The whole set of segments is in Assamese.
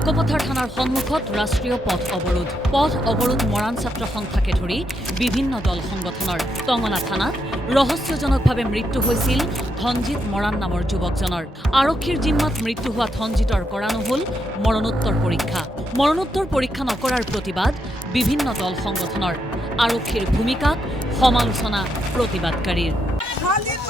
কাকপথাৰ থানাৰ সন্মুখত ৰাষ্ট্ৰীয় পথ অৱৰোধ মৰাণ ছাত্ৰ সন্থাকে ধৰি বিভিন্ন দল সংগঠনৰ টঙনা থানাত ৰহস্যজনকভাৱে মৃত্যু হৈছিল ধনজিৎ মৰাণ নামৰ যুৱকজনৰ। আৰক্ষীৰ জিম্মাত মৃত্যু হোৱা ধনজিতৰ কৰা নহল মৰণোত্তৰ পৰীক্ষা। মৰণোত্তৰ পৰীক্ষা নকৰাৰ প্ৰতিবাদ বিভিন্ন দল সংগঠনৰ। আৰক্ষীৰ ভূমিকাক সমালোচনা প্ৰতিবাদকাৰীৰ। ধনজিৎ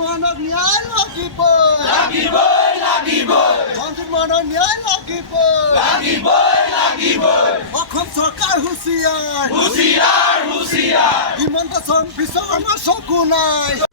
মৰাণক ন্যায় লাগিবই। ধনজিৎ মৰাণক ন্যায় লাগিবই। অসম চৰকাৰ হুঁচিয়াৰ হিমন্ত বিশ্ব শৰ্মাৰ চকু নাই।